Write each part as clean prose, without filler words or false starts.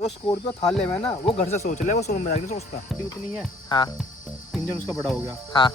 वो स्कॉर्पियो थार ले ना, वो घर से सोच ले, वो शोरूम में जाके सोचता उतनी है। हाँ इंजन उसका बड़ा हो गया। हाँ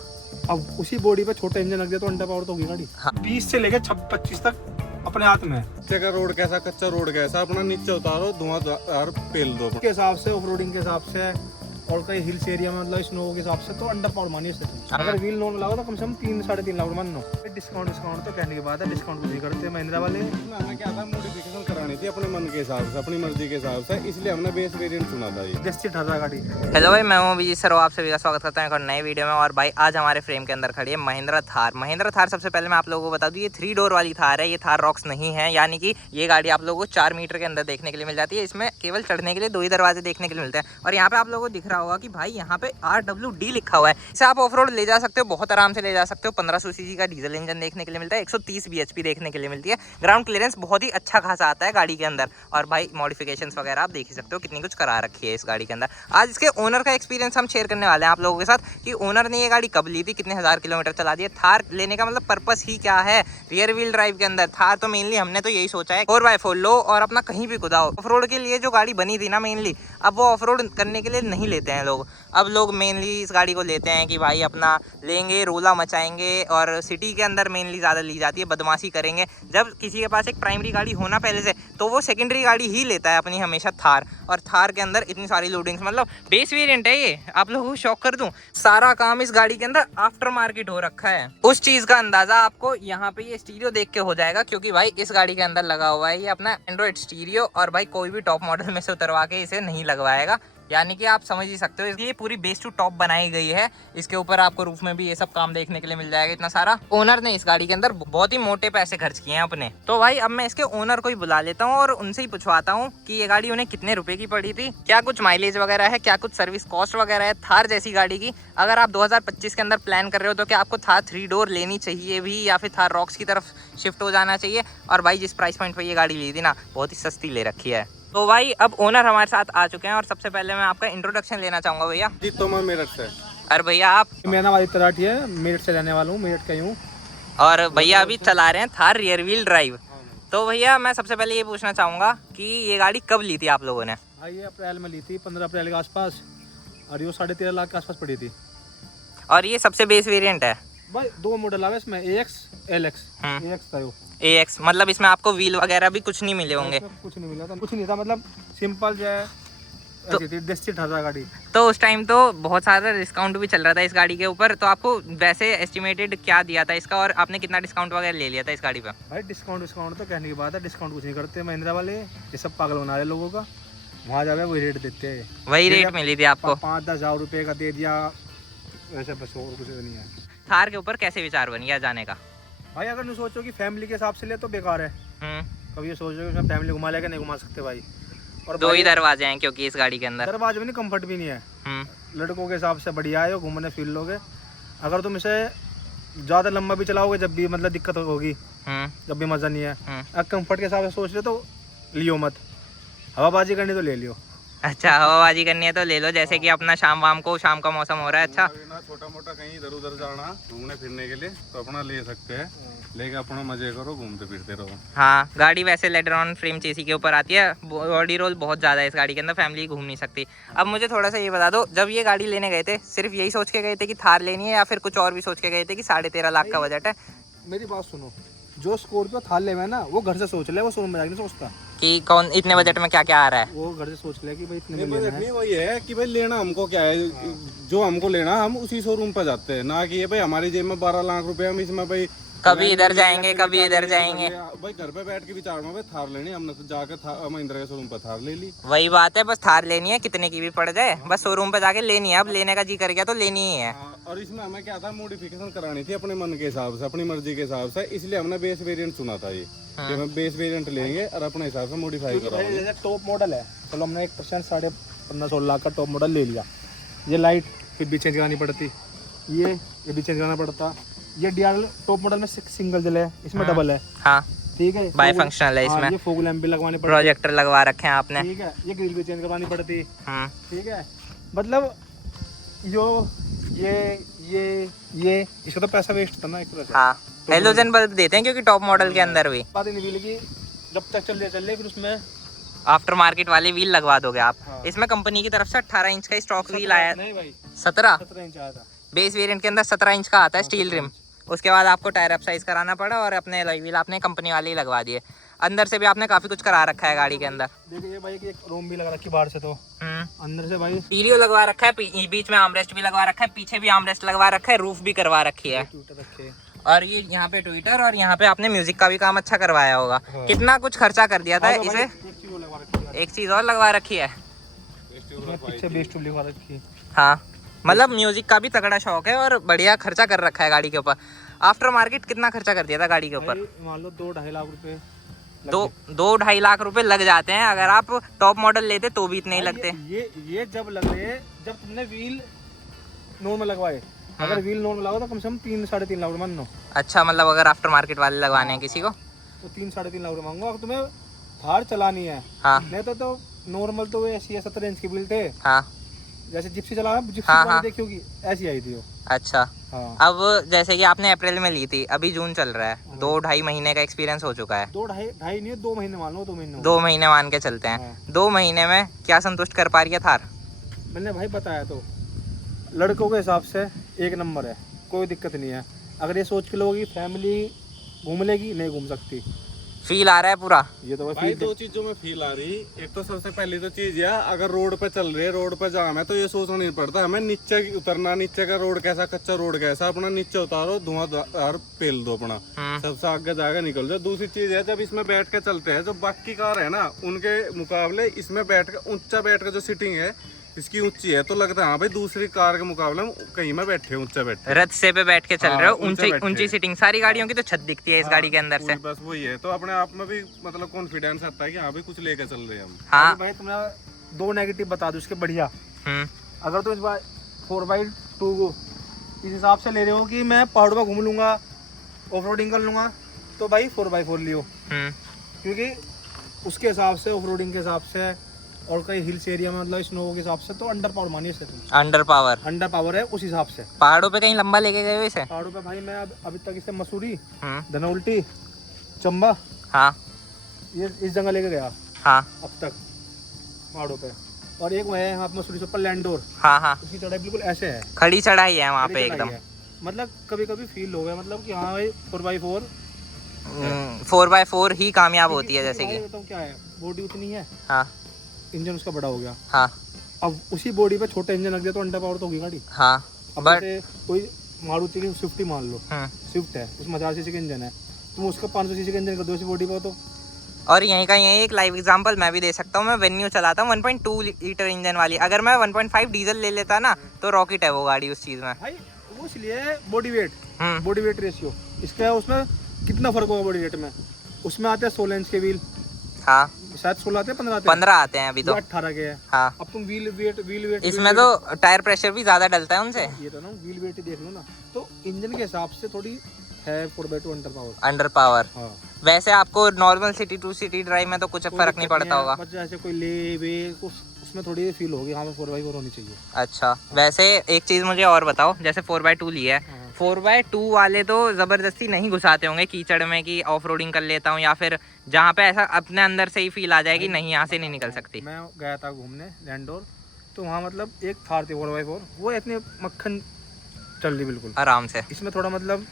अब उसी बॉडी पे छोटा इंजन लग गया तो अंडर पावर तो होगी गाड़ी। हाँ। 20 से लेके 25 तक अपने हाथ में है। नीचे का रोड कैसा, कच्चा रोड कैसा, अपना नीचे उतारो, धुआंधार पेल दो के हिसाब से, ऑफ रोडिंग के हिसाब से और कहीं हिल्स एरिया में मतलब स्नो के हिसाब से तो अंडर पावर मानिए सकते। अगर व्हील लोन लगाओ तो कम से कम 3-3.5 लाख मान लो। डिस्काउंट तो कहने की बात है, डिस्काउंट कुछ नहीं करते महिंद्रा वाले। हमें क्या था, मॉडिफिकेशन करानी थी अपने मन के हिसाब से, अपनी मर्जी के हिसाब से, इसलिए हमने बेस वेरिएंट चुना था ये। जैसे 18 गाड़ी। हेलो भाई, मैं हूं अभिजीत सर, आप सभी का स्वागत करता हूं एक और नए वीडियो में। और भाई आज हमारे फ्रेम के अंदर खड़ी है महिंद्रा थार। महिंद्रा थार सबसे पहले मैं आप लोगों को बता दूं, ये 3 डोर वाली थार है, ये थार रॉक्स नहीं है। यानी कि ये गाड़ी आप लोगों को 4 मीटर के अंदर देखने के लिए मिल जाती है। इसमें केवल चढ़ने के लिए 2 ही दरवाजे देखने के लिए मिलते हैं। और यहाँ पे आप लोगों को दिख रहा होगा कि भाई यहाँ पे RWD लिखा हुआ है। इसे आप ऑफ रोड ले जा सकते हो, बहुत आराम से ले जा सकते हो। 1500 सीसी का डीजल इंजन देखने के लिए मिलता है, 130 bhp देखने के लिए मिलती है। ग्राउंड क्लियरेंस बहुत ही अच्छा खासा आता है गाड़ी के अंदर। और भाई मॉडिफिकेशंस वगैरह आप देख ही सकते हो कितनी कुछ करा रखी है इस गाड़ी के अंदर। आज इसके ओनर का एक्सपीरियंस हम शेयर करने वाले हैं आप लोगों के साथ कि ओनर ने ये गाड़ी कब ली थी, कितने हज़ार किलोमीटर चला दिए। थार लेने का मतलब पर्पस ही क्या है रियर व्हील ड्राइव के अंदर। थार तो मेनली हमने तो यही सोचा है 4x4 लो और अपना कहीं भी कुदाओ। ऑफ रोड के लिए जो गाड़ी बनी थी ना मेनली, अब वो ऑफ रोड करने के लिए नहीं लेते हैं लोग। अब लोग मेनली इस गाड़ी को लेते हैं कि भाई अपना लेंगे, रोला मचाएंगे। और सिटी के अंदर मेनली ज़्यादा ली जाती है, बदमाशी करेंगे। जब किसी के पास एक प्राइमरी गाड़ी होना पहले से, तो वो सेकेंडरी गाड़ी ही लेता है अपनी हमेशा थार। और थार के अंदर इतनी सारी लोडिंग्स, मतलब बेस वेरिएंट है ये। आप लोगों को शॉक कर दूं, सारा काम इस गाड़ी के अंदर आफ्टर मार्केट हो रखा है। उस चीज़ का अंदाज़ा आपको यहाँ पे ये स्टीरियो देख के हो जाएगा, क्योंकि भाई इस गाड़ी के अंदर लगा हुआ है ये अपना एंड्रॉइड स्टीरियो। और भाई कोई भी टॉप मॉडल में से उतरवा के इसे नहीं लगवाएगा। यानी कि आप समझ ही सकते हो, ये पूरी बेस टू टॉप बनाई गई है। इसके ऊपर आपको रूफ में भी ये सब काम देखने के लिए मिल जाएगा। इतना सारा ओनर ने इस गाड़ी के अंदर बहुत ही मोटे पैसे खर्च किए हैं अपने। तो भाई अब मैं इसके ओनर को ही बुला लेता हूँ और उनसे ही पूछवाता हूँ कि ये गाड़ी उन्हें कितने रुपए की पड़ी थी, क्या कुछ माइलेज वगैरह है, क्या कुछ सर्विस कॉस्ट वगैरह है थार जैसी गाड़ी की। अगर आप 2025 के अंदर प्लान कर रहे हो तो क्या आपको थार 3 डोर लेनी चाहिए भी, या फिर थार रॉक्स की तरफ शिफ्ट हो जाना चाहिए। और भाई जिस प्राइस पॉइंट पर ये गाड़ी ली थी ना, बहुत ही सस्ती ले रखी है। तो भाई अब ओनर हमारे साथ आ चुके हैं और सबसे पहले मैं आपका इंट्रोडक्शन लेना चाहूंगा भैया। जी तो मैं मेरठ से। अरे भैया आप? मेरा नाम आदित्य राठी है, मेरठ से रहने वाला हूँ, मेरठ का ही हूँ। और भैया अभी चला रहे हैं थार रियर व्हील ड्राइव। तो भैया मैं सबसे पहले ये पूछना चाहूँगा कि ये गाड़ी कब ली थी आप लोगों ने? भाई ये अप्रैल में ली थी, 15 अप्रैल के आसपास। और ये 13.5 लाख के आसपास पड़ी थी। और ये सबसे बेस वेरिएंट है भाई 2 मॉडल आ गए इसमें, AX LX। AX था वो। AX, मतलब इसमें आपको व्हील वगैरह भी कुछ नहीं मिले होंगे? कुछ नहीं मिला था, कुछ नहीं था, मतलब सिंपल जो है ऐसी थी, 10 गाड़ी। तो उस टाइम तो बहुत सारा डिस्काउंट भी चल रहा था इस गाड़ी के ऊपर। तो आपको वैसे एस्टिमेटेड क्या दिया था इसका, और आपने कितना डिस्काउंट वगैरह ले लिया था इस गाड़ी पे? भाई डिस्काउंट तो कहने की बात है, डिस्काउंट कुछ नहीं करते महिंद्रा वाले, ये सब पागल बना रहे लोगों का। वहाँ जावे वही रेट देते हैं, वही रेट मिली थी आपको? 5-10 हज़ार रुपये का दे दिया वैसे, बस और कुछ नहीं है। थार के ऊपर कैसे विचार बन गया जाने का? भाई अगर नहीं सोचो कि फैमिली के हिसाब से ले तो बेकार है। कभी ये सोचो कि फैमिली घुमा लेके नहीं घुमा सकते भाई। और 2 ही दरवाजे हैं क्योंकि इस गाड़ी के अंदर। दरवाजे में नहीं, कंफर्ट भी नहीं है। लड़कों के हिसाब से बढ़िया है, घूमने फिर लोगे। अगर तुम इसे ज़्यादा लंबा भी चलाओगे जब भी मतलब दिक्कत होगी, जब भी मज़ा नहीं है। अगर कंफर्ट के हिसाब से सोच ले तो लियो मत, हवाबाजी करनी तो ले लियो। अच्छा, हवाबाजी करनी है तो ले लो, जैसे कि अपना शाम का मौसम हो रहा है। अच्छा, छोटा मोटा कहीं इधर उधर जाना घूमने फिरने के लिए तो अपना ले सकते हैं, लेके अपना मजे करो, घूमते फिरते रहो। हाँ, गाड़ी वैसे लेडरॉन फ्रेम चेसी के ऊपर आती है, बॉडी रोल बहुत ज़्यादा है इस गाड़ी के अंदर, फैमिली घूम नहीं सकती। अब मुझे थोड़ा सा ये बता दो, जब ये गाड़ी लेने गए थे सिर्फ यही सोच के गए थे कि थार लेनी है, या फिर कुछ और भी सोच के गए थे कि 13.5 लाख का बजट है? मेरी बात सुनो, जो स्कॉर्पियो थार ले ना, वो घर से सोच ले, वो शोरूम में जाके नहीं सोचता कि कौन इतने बजट में क्या क्या आ रहा है। वो घर से सोच ले कि भाई इतने में बजट लेना नहीं, है। वही है कि भाई लेना हमको क्या है, जो हमको लेना हम उसी शोरूम पर जाते हैं, ना कि ये भाई हमारी जेब में 12 लाख रुपए हम इसमें भाई कभी इधर जाएंगे कभी इधर जाएंगे। भाई घर पे बैठ के विचार में भाई थार लेनी, हमने तो जाकर महिंद्रा के शोरूम पर थार ले ली। वही बात है, बस थार लेनी है, कितने की भी पड़ जाए, बस शोरूम पे जाके लेनी है। अब लेने का जी कर गया तो लेनी ही है। और इसमें हमें क्या था, मॉडिफिकेशन करानी थी अपने मन के हिसाब से, अपनी मर्जी के हिसाब से, इसलिए हमने बेस वेरिएंट चुना था ये कि हम बेस वेरिएंट लेंगे और अपने हिसाब से मॉडिफाई कराएंगे। जैसे टॉप मॉडल है, चलो हमने 1% 15.5-16 लाख का टॉप मॉडल ले लिया। ये लाइट फिर भी चेंज करानी पड़ती, ये भी चेंज कराना पड़ता। ये DRL टॉप मॉडल में सिंगल दिल है, इसमें डबल है। हाँ, ठीक है, बाई फंक्शनल है इसमें। ये फॉग लैंप भी लगवाने पड़ते, प्रोजेक्टर लगवा रखे हैं आपने। ठीक है, ये ग्रिल भी चेंज करवानी पड़ती। ठीक है, मतलब ये इसका तो पैसा वेस्ट था ना एक तरह से। हाँ, हेलोजन बल्ब देते हैं क्योंकि टॉप मॉडल के अंदर भी बात ही नहीं मिली कि जब तक चल रही फिर उसमें आफ्टर मार्केट वाले व्हील लगवा दोगे आप। हाँ। इसमें कंपनी की तरफ से 18 इंच का स्टॉक व्हील आया। नहीं भाई 17 इंच आया था। बेस वेरिएंट के अंदर 17 इंच का आता है स्टील 17 रिम। उसके बाद आपको टायर अप साइज कराना पड़ा और अपने अलॉय व्हील आपने कंपनी वाले ही लगवा दिए। अंदर से भी आपने काफी कुछ करा रखा है गाड़ी के अंदर। देखिए भाई कि एक रूम भी लगा रखी बाहर से, तो अंदर से भाई टीलियो लगवा रखा है, बीच में आर्मरेस्ट भी लगवा रखा है, पीछे भी आर्मरेस्ट लगवा रखा है, रूफ भी करवा रखी है। ट्विटर रखे। और ये यहाँ पे ट्विटर और यहाँ पे आपने म्यूजिक का भी काम अच्छा करवाया होगा। हाँ। कितना कुछ खर्चा कर दिया था हाँ तो इसे। भाई, एक चीज और लगवा रखी है। एक चीज और लगवा रखी है। इसमें पीछे बेस ट्यूब लगवा रखी है। हाँ मतलब म्यूजिक का भी तगड़ा शौक है और बढ़िया खर्चा कर रखा है गाड़ी के ऊपर। आफ्टर मार्केट कितना खर्चा कर दिया था गाड़ी के ऊपर। भाई मान लो 2-2.5 लाख रुपए 2-2.5 लाख रुपए लग जाते हैं। अगर आप टॉप मॉडल लेते तो भी इतने ही लगते। ये जब लगे जब तुमने व्हील नॉर्मल लगवाए। अगर व्हील नॉर्मल लगाओ तो कम से कम 3-3.5 लाख रुपए मान लो। अच्छा मतलब अगर आफ्टर मार्केट वाले लगवाने हैं किसी को तो 3-3.5 लाख रुपए मांगो। अगर तुम्हें थार चलानी है। हाँ नहीं तो नॉर्मल तो ऐसी है 17 इंच की व्हील थे। हाँ जैसे जिप्सी चला जिप्सी हाँ। देखी होगी ऐसी आई थी वो। अच्छा हाँ। अब जैसे कि आपने अप्रैल में ली थी, अभी जून चल रहा है, 2-2.5 महीने का एक्सपीरियंस हो चुका है। 2-2.5 नहीं 2 महीने मान लो। 2 महीने 2 महीने मान के चलते हैं। हाँ। 2 महीने में क्या संतुष्ट कर पा रही है थार। मैंने भाई बताया तो लड़कों के हिसाब से एक नंबर है, कोई दिक्कत नहीं है। अगर ये सोच के लोगों की फैमिली घूम लेगी, नहीं घूम सकती। फील आ रहा है पूरा। ये तो भाई 2 चीजों में फील आ रही। एक तो सबसे पहली तो चीज है, अगर रोड पे चल रहे, रोड पे जाम है तो ये सोचना नहीं पड़ता हमें नीचे उतरना, नीचे का रोड कैसा, कच्चा रोड कैसा, अपना नीचे उतारो, धुआंधार पेल दो अपना, सबसे आगे जाकर निकल जाओ। दूसरी चीज है, जब इसमें बैठ के चलते हैं, जो बाकी कार है ना उनके मुकाबले इसमें बैठ के ऊंचा बैठ के जो सीटिंग है इसकी ऊंची है, तो लगता है हाँ भाई दूसरी कार के मुकाबले हम कहीं में बैठे ऊंचा बैठे। रथ से पे बैठ के चल रहे हो, ऊंचा बैठे। ऊंची सीटिंग। सारी गाड़ियों की तो छत दिखती है इस गाड़ी के अंदर से। बस वही है, तो अपने आप में भी मतलब कॉन्फिडेंस आता है कि हाँ भाई कुछ लेके चल रहे हैं हम। हाँ भाई तुमने 2 नेगेटिव बता दो इसके बढ़िया। अगर तुम इस बार 4x2 को इस हिसाब से ले रहे हो कि मैं पहाड़ों पर घूम लूंगा, ऑफ रोडिंग कर लूंगा, तो भाई 4x4 लियो। क्योंकि उसके हिसाब से ऑफ रोडिंग के हिसाब से और कई हिल्स एरिया में मतलब स्नो के हिसाब से तो अंडर पावर मानिए इसे तुम। अंडर पावर है उस हिसाब से। पहाड़ों पे कहीं लंबा लेके गए हो इसे। पहाड़ों पे भाई मैं अभी तक इसे मसूरी, धनौल्टी, चंबा, हाँ ये इस जगह लेके गया हाँ अब तक पहाड़ों पे। और एक वो है यहाँ पे मसूरी से ऊपर लैंडोर। हाँ हाँ उसकी चढ़ाई बिल्कुल ऐसे है, खड़ी चढ़ाई है वहाँ पे खड़ी एकदम। चढ़ाई है। मतलब कभी कभी फील हो गया मतलब कि हाँ भाई 4x4 4x4 ही कामयाब होती है। जैसे कि बताऊँ क्या है, बॉडी उतनी है, हाँ इंजन उसका बड़ा हो गया। हाँ अब उसी बॉडी पे छोटा इंजन लग गया तो अंडर पावर तो होगी गाड़ी। हाँ अब बट जैसे कोई मारुति की स्विफ्ट ही मान लो, स्विफ्ट है उसमें 1000 सीसी का इंजन है, तुम उसका 500 सीसी का इंजन कर दो उसी बॉडी पर तो। और यहीं का यही एक लाइव एग्जांपल मैं भी दे सकता हूँ। मैं वेन्यू चलाता हूँ 1.2 लीटर इंजन वाली। अगर मैं 1.5 डीजल ले लेता ना तो रॉकेट है वो गाड़ी उस चीज में भाई। वो इसलिए बॉडी वेट रेशियो इसका उसमें कितना फर्क होगा बॉडी वेट में। उसमें आते हैं 16 इंच के व्हील, हाँ शायद 16 आते हैं 15 आते हैं अभी तो। 18 के है। हाँ अब तुम व्हील वेट इसमें तो टायर प्रेशर भी ज्यादा डलता है उनसे। ये तो ना व्हील वेट ही देख लो ना, तो इंजन के हिसाब से थोड़ी है 4x2 अंडर पावर। हाँ। वैसे आपको normal city to city drive में तो कुछ फर्क नहीं पड़ता होगा। बस जैसे कोई ले वे उसमें थोड़ी फील होगी हाँ 4x4 होनी चाहिए। अच्छा वैसे एक चीज मुझे और बताओ, जैसे 4x2 लिया है, 4x2 वाले तो जबरदस्ती नहीं घुसाते होंगे कीचड़ में कि ऑफ रोडिंग कर लेता हूँ, या फिर जहाँ पे ऐसा अपने अंदर से ही फील आ जाएगी नहीं यहाँ से नहीं निकल सकती। मैं गया था घूमने लैंडोर, तो वहाँ मतलब एक थार थी 4x4, वो इतने मक्खन चल रही बिल्कुल आराम से। इसमें थोड़ा मतलब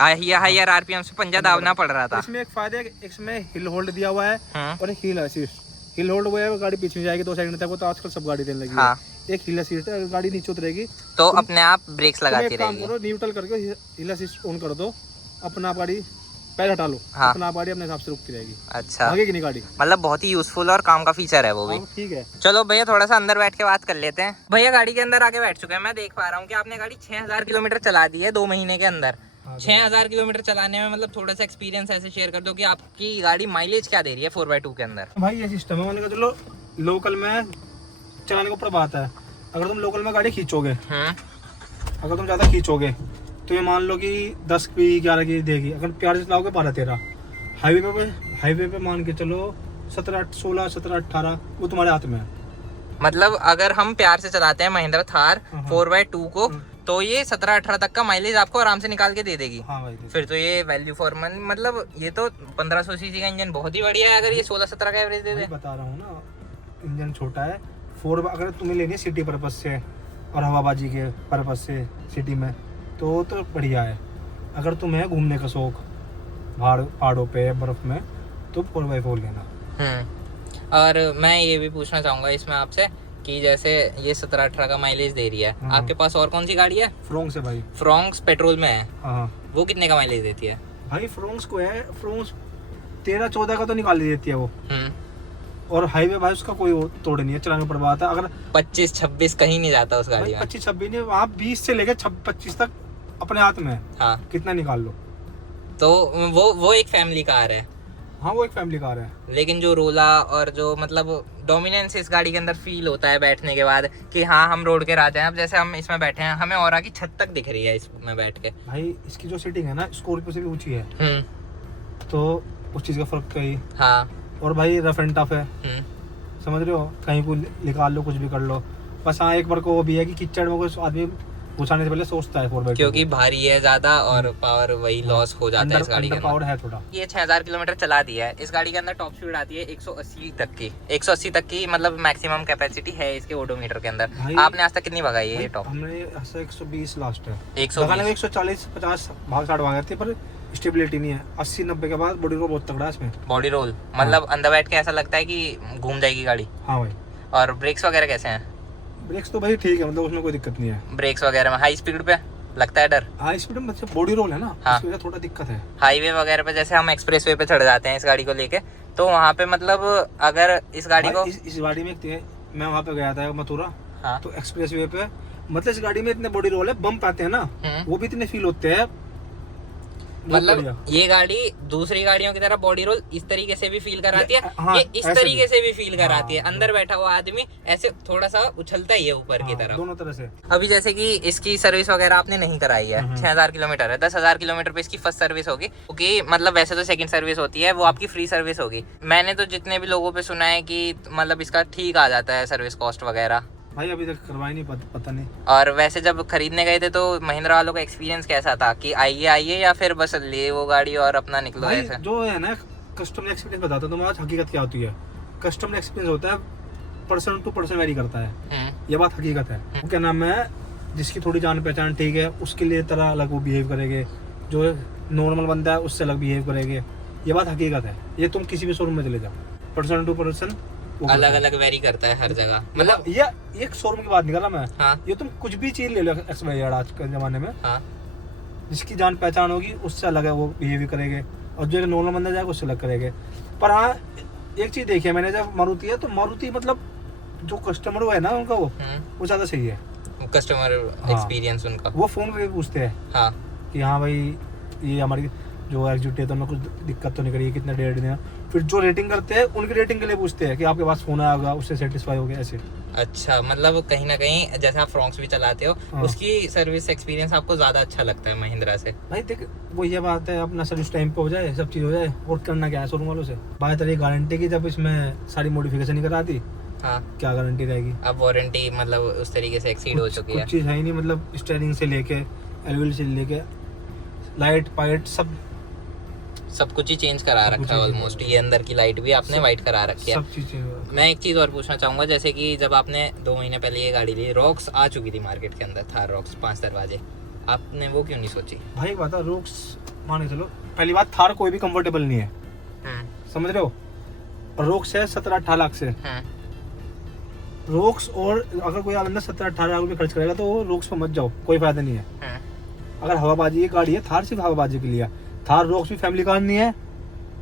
हायर आरपीएम से पंजा दावना पड़ रहा था। इसमें एक फायदा है, इसमें हिल होल्ड दिया हुआ है और एक हिल असिस्ट। हिल होल्ड हुआ है गाड़ी पीछे में जाएगी 2 सेकंड तक, वो तो आजकल सब गाड़ी देने लगी है। एक हिल असिस्ट है, गाड़ी नीचे उतरेगी तो अपने आप ब्रेक्स लगाती रहेगी। करो न्यूट्रल करके हिल असिस्ट ऑन कर दो, अपना आप गाड़ी पैर हटा लो, अपना आप गाड़ी अपने हिसाब से रुकती रहेगी। अच्छा आगे की नहीं गाड़ी, मतलब बहुत ही यूजफुल और काम का फीचर है वो भी। ठीक है चलो भैया थोड़ा सा अंदर बैठ के बात कर लेते हैं। भैया गाड़ी के अंदर आके बैठ चुके हैं, मैं देख पा रहा हूँ कि आपने गाड़ी 6000 किलोमीटर चला दी है 2 महीने के अंदर। 6000 किलोमीटर चलाने में मतलब थोड़ा सा एक्सपीरियंस ऐसे शेयर कर दो कि आपकी गाड़ी माइलेज क्या दे रही है 4x2 के अंदर। भाई ये सिस्टम है, मान लो चलो लोकल में चलाने के ऊपर बात है। अगर तुम लोकल में गाड़ी खींचोगे, अगर तुम ज़्यादा खींचोगे तो ये मान लो कि 10 की 11 की देगी। अगर प्यार से चलाओगे 12-13, हाईवे पे मान के चलो 17-16, 17-18, वो तुम्हारे हाथ में है। मतलब अगर हम प्यार से चलाते हैं महिंद्रा थार 4x2 को तो ये 17-18 तक का माइलेज आपको आराम से निकाल के दे देगी। हाँ भाई फिर तो ये वैल्यू फॉर मनी, मतलब ये तो 1500 सीसी का इंजन बहुत ही बढ़िया है अगर ये 16-17 का एवरेज दे दे। बता रहा हूँ ना, इंजन छोटा है। 4 अगर तुम्हें लेनी है सिटी पर्पज से और हवाबाजी के पर्पज से सिटी में तो बढ़िया है। अगर तुम्हें घूमने का शौक पहाड़ों पे बर्फ में तो 4x4 लेना। और मैं ये भी पूछना चाहूँगा इसमें आपसे कि जैसे ये 17-18 का माइलेज दे रही है, आपके पास और कौन सी गाड़ी है? फ्रोंक्स है भाई। फ्रोंक्स पेट्रोल में है। हाँ वो कितने का माइलेज देती है भाई? फ्रोंक्स को है, फ्रोंक्स 13-14 का तो निकाल ही देती है वो। और हाईवे भाई उसका कोई तोड़ नहीं है, चलाने पर बात है। अगर 25-26 कहीं नहीं जाता उस गाड़ी में। 25-26 नहीं, वहाँ 20 से लेकर 25 तक अपने हाथ में है। हाँ कितना निकाल लो। तो वो एक फैमिली कार है। हाँ वो एक फैमिली कार है। लेकिन जो रोला और जो मतलब डोमिनेंस इस गाड़ी के अंदर फील होता है बैठने के बाद कि हाँ हम रोड के राजा हैं। अब जैसे हम इसमें बैठे हैं, हमें और आगे छत तक दिख रही है इसमें बैठ के। भाई इसकी जो सीटिंग है ना स्कॉर्पियो से भी ऊंची है, तो उस चीज का फर्क तो ही। हाँ और भाई रफ एंड टफ है, समझ रहे हो, कहीं को निकाल लो, कुछ भी कर लो। बस हाँ एक बार को वो भी है कि कीचड़ में कोई आदमी घुसाने से पहले सोचता है 4x4, क्योंकि भारी है ज्यादा और पावर वही लॉस हो जाता है इस गाड़ी के अंदर। पावर है थोड़ा। ये 6000 किलोमीटर चला दिया है। इस गाड़ी के अंदर टॉप स्पीड आती है 180 तक की। 180 तक की मतलब मैक्सिमम कैपेसिटी है इसके ओडोमीटर के अंदर। आपने आज तक कितनी भगाई है ये टॉप? हमने 120 लास्ट है। 120 140-50 भाग 60 भाग आती है, पर स्टेबिलिटी नहीं है। 80-90 के बाद बॉडी रोल बहुत तगड़ा है इसमें। बॉडी रोल मतलब अंदर बैठ के ऐसा लगता है कि घूम जाएगी गाड़ी। हाँ भाई। और ब्रेक्स वगैरह कैसे हैं? ब्रेक्स तो भाई ठीक है, मतलब उसमें कोई दिक्कत नहीं है। ब्रेक्स वगैरह में हाई स्पीड पे लगता है डर? हाई स्पीड में मतलब बॉडी रोल है ना, हाँ। इसकी वजह थोड़ा दिक्कत है। हाईवे वगैरह पे जैसे हम एक्सप्रेस वे पे चढ़ जाते हैं इस गाड़ी को लेके, तो वहाँ पे मतलब अगर इस गाड़ी को इस गाड़ी में मैं वहाँ पे गया था मथुरा, हाँ। तो एक्सप्रेस वे पे मतलब इस गाड़ी में इतने बॉडी रोल है, बम्प आते हैं ना वो भी इतने फील होते हैं। मतलब ये गाड़ी दूसरी गाड़ियों की तरह बॉडी रोल इस तरीके से भी फील कराती है, हाँ, ये इस ऐसे तरीके से भी फील कराती है। हाँ, अंदर बैठा हुआ आदमी ऐसे थोड़ा सा उछलता ही है ऊपर की तरफ। दोनों तरह से। अभी जैसे कि इसकी सर्विस वगैरह आपने नहीं कराई है, 6000 किलोमीटर है, 10,000 किलोमीटर पे इसकी फर्स्ट सर्विस होगी, क्योंकि मतलब वैसे तो सेकंड सर्विस होती है, वो आपकी फ्री सर्विस होगी। मैंने तो जितने भी लोगों पे सुना है कि मतलब इसका ठीक आ जाता है सर्विस कॉस्ट वगैरह। भाई अभी तक करवाई नहीं, पता नहीं। और वैसे जब खरीदने गए थे तो महिंद्रा वालों का एक्सपीरियंस कैसा था कि आइए या फिर बस ले वो गाड़ी और अपना निकलो भाई ऐसे? जो है ना कस्टमर एक्सपीरियंस बताता हूं तुम्हें, आज हकीकत क्या होती है। कस्टमर एक्सपीरियंस होता है पर्सन टू पर्सन वेरी करता है, ये बात हकीकत है। क्या नाम है, जिसकी थोड़ी जान पहचान ठीक है उसके लिए तरह अलग वो बिहेव करेंगे, जो नॉर्मल बंदा है उससे अलग बिहेव करेंगे, ये बात हकीकत है। ये तुम किसी भी शोरूम में चले जाओ, पर्सन टू पर्सन अलग अलग वेरी करता है हर जगह। मतलब ये एक शोरूम की बात नहीं कर रहा मैं। हाँ। ये तुम कुछ भी चीज ले लो XYZ आज के जमाने में, हाँ। जिसकी जान पहचान होगी उससे अलग है वो बिहेव करेंगे, और जो नॉर्मल बंदा जाएगा उससे अलग करेंगे। पर हाँ एक चीज देखी है मैंने, जब मारुति है तो मारुति मतलब जो कस्टमर वो है ना उनका वो ज्यादा सही है। कस्टमर एक्सपीरियंस उनका, वो फोन पे पूछते हैं हाँ कि हाँ भाई ये हमारी जो एग्जिट है तो हमें कुछ दिक्कत तो नहीं करी, कितना डेट देना। फिर जो रेटिंग करते हैं उनकी रेटिंग के लिए पूछते हैं कि आपके पास फोन आया होगा, उससे सेटिस्फाई हो गया ऐसे। अच्छा, मतलब कहीं ना कहीं जैसे आप फ्रॉक्स भी चलाते हो, हाँ। उसकी सर्विस एक्सपीरियंस आपको ज्यादा अच्छा लगता है महिंद्रा से? भाई देख वो ये बात है, अपना सर्विस टाइम पे हो जाए, सब चीज हो जाए, और करना क्या है शोरूम वालों से। बात रही गारंटी की, जब इसमें सारी मॉडिफिकेशन नहीं करा दी, हाँ, क्या गारंटी रहेगी? अब वारंटी मतलब उस तरीके से एक्सीड हो चुकी है। कुछ चीज है ही नहीं, मतलब स्टीयरिंग से लेके एलवीएल से लेके लाइट पाइट सब कुछ ही चेंज करा रखा है ऑलमोस्ट। ये अंदर की लाइट भी आपने वाइट करा रखी है, सब चीजें। मैं एक चीज और पूछना चाहूंगा, जैसे कि जब आपने 2 महीने पहले ये गाड़ी ली, रॉक्स आ चुकी थी मार्केट के अंदर, थार रॉक्स 5 दरवाजे, आपने वो क्यों नहीं सोची? भाई बात है रॉक्स, मान के चलो पहली बात थार कोई भी कंफर्टेबल नहीं है, समझ रहे हो। रॉक्स है 17-18 लाख से, रॉक्स, और अगर कोई आदमी 17-18 लाख रुपए खर्च करेगा तो रॉक्स पे मत जाओ, कोई फायदा नहीं है। अगर हवाबाजी की गाड़ी है, थार सिर्फ हवाबाजी के लिए, थार रॉक्स भी फैमिली कार नहीं है,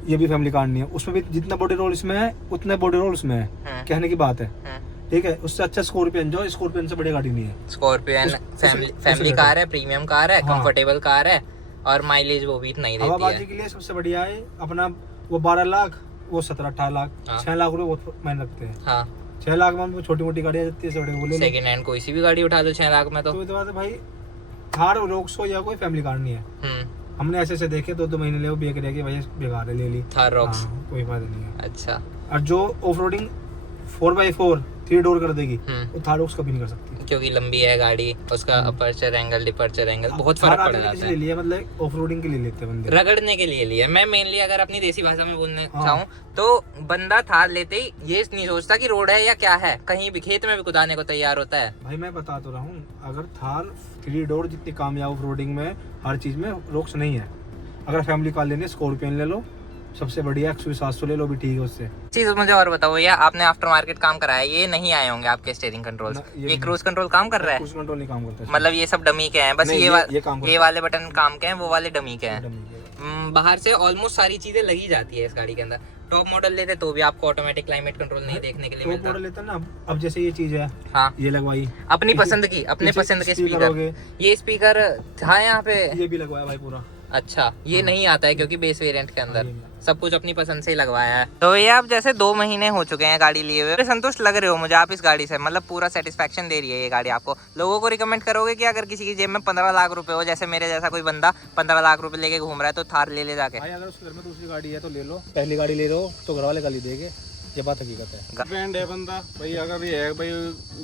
ये भी फैमिली कार नहीं है, उसमें भी जितना बॉडी रोल इसमें है उतना बॉडी रोल उसमें है, कहने की बात है, ठीक है। उससे अच्छा स्कॉर्पियन जो, स्कॉर्पियन से बड़ी गाड़ी नहीं है। स्कॉर्पियन फैमिली कार है, प्रीमियम कार है, कंफर्टेबल कार है, और माइलेज वो भी इतना ही देती है। हवाबाजी के लिए सबसे बढ़िया है अपना, वो 12 लाख, वो 17-18 लाख, 6 लाख रुपए बहुत मैंने रखते हैं। हाँ, 6 लाख में छोटी मोटी गाड़ियाँ जाती है, सेकंड हैंड कोई सी भी गाड़ी उठा दो 6 लाख में तो बात है भाई। थार रॉक्स हो या कोई फैमिली कार नहीं है, हमने ऐसे देखे 2-2 महीने ले वो बेच रहे कि भाई बेकार है, ले ली थार रॉक्स, कोई फायदा नहीं है। अच्छा। और जो ऑफ रोडिंग 4x4 3 डोर कर देगी, वो थार रॉक्स कभी नहीं कर सकती, क्योंकि लंबी है गाड़ी, उसका अपर्चर एंगल, डिपर्चर एंगल बहुत फर्क पड़ जाता है। ले लिया मतलब ऑफ रोडिंग के लिए लेते हैं बंदे, रगड़ने के लिए लिया। मैं मेनली अगर अपनी देसी भाषा में बोलने चाहूँ तो बंदा थार लेते ही ये नहीं सोचता कि रोड है या क्या है, कहीं भी खेत में भी कुदाने को तैयार होता है। भाई मैं बता तो रहा हूँ, अगर थार 3 डोर जितनी कामयाब ऑफ रोडिंग में हर चीज में रॉक्स नहीं है। अगर फैमिली कार लेनी है स्कॉर्पियन ले लो, सबसे बढ़िया XUV 700 ले लो भी ठीक है उससे। चीज मुझे और बताओ भैया, आपने आफ्टर मार्केट काम कराया, ये नहीं आए होंगे आपके स्टीयरिंग कंट्रोल, ये क्रूज कंट्रोल काम कर रहा है? क्रूज कंट्रोल नहीं काम करता, मतलब ये सब डमी के हैं बस, नहीं, ये वाले बटन काम के हैं, वो वाले डमी के हैं। बाहर से ऑलमोस्ट सारी चीजें लगी जाती है इस गाड़ी के अंदर। टॉप मॉडल लेते तो भी आपको ऑटोमेटिक क्लाइमेट कंट्रोल नहीं देखने के लिए मिलता। टॉप मॉडल लेता ना, अब जैसे ये चीज है, हाँ, ये लगवाई अपनी पसंद की, अपने पसंद के स्पीकर, ये स्पीकर था यहाँ पे, ये भी लगवाया भाई पूरा। अच्छा, ये नहीं आता है क्योंकि बेस वेरिएंट के अंदर सब कुछ अपनी पसंद से ही लगवाया है। तो ये आप जैसे 2 महीने हो चुके हैं गाड़ी लिए हुए, संतुष्ट लग रहे हो मुझे आप इस गाड़ी से, मतलब पूरा सेटिस्फेक्शन दे रही है ये गाड़ी आपको। लोगों को रिकमेंड करोगे कि अगर किसी की जेब में 15 लाख रुपए हो, जैसे मेरे जैसा कोई बंदा 15 लाख रुपए लेके घूम रहा है, तो थार ले जाके? भाई अगर उसके घर में दूसरी गाड़ी है तो ले लो, पहली गाड़ी ले लो तो घर वाले गाली देंगे, ये बात हकीकत है। डिपेंड है बंदा भाई, अगर ये है भाई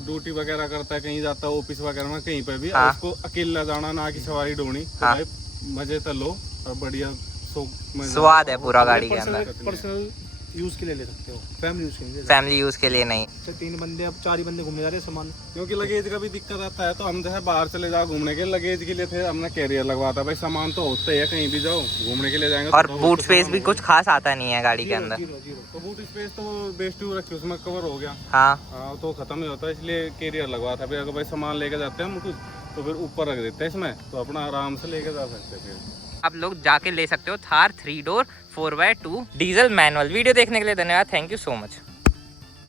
ड्यूटी वगैरह करता है, कहीं जाता है ऑफिस वगैरह में, कहीं पे भी उसको अकेला जाना, ना कि सवारी ढूंढनी, तो भाई मजे तो लो और बढ़िया स्वाद है पूरा गाड़ी के अंदर। पर्सनल यूज के लिए ले सकते हो, फैमिली यूज के लिए, फैमिली यूज के लिए नहीं। 3 बंदे, अब 4 ही बंदे घूमने जा रहे हैं सामान, क्योंकि लगेज का भी दिक्कत आता है, तो हम जैसे बाहर चले जाओ घूमने के, लगेज के लिए थे हमने कैरियर लगवाता, भाई सामान तो होता ही है, कहीं भी जाओ घूमने के लिए जाएंगे। और बूट स्पेस भी कुछ खास आता नहीं है गाड़ी के अंदर, तो बूट स्पेस तो बेस्ट ट्यूब रखी उसमें कवर हो गया, हाँ तो खत्म नहीं होता, इसलिए कैरियर लगवा था। अगर भाई सामान लेके जाते हैं हम कुछ, तो फिर ऊपर रख देते हैं इसमें, तो अपना आराम से लेके जा सकते हैं। फिर आप लोग जाके ले सकते हो Thar 3 door 4x2 diesel manual. Video देखने के लिए धन्यवाद, थैंक यू सो मच।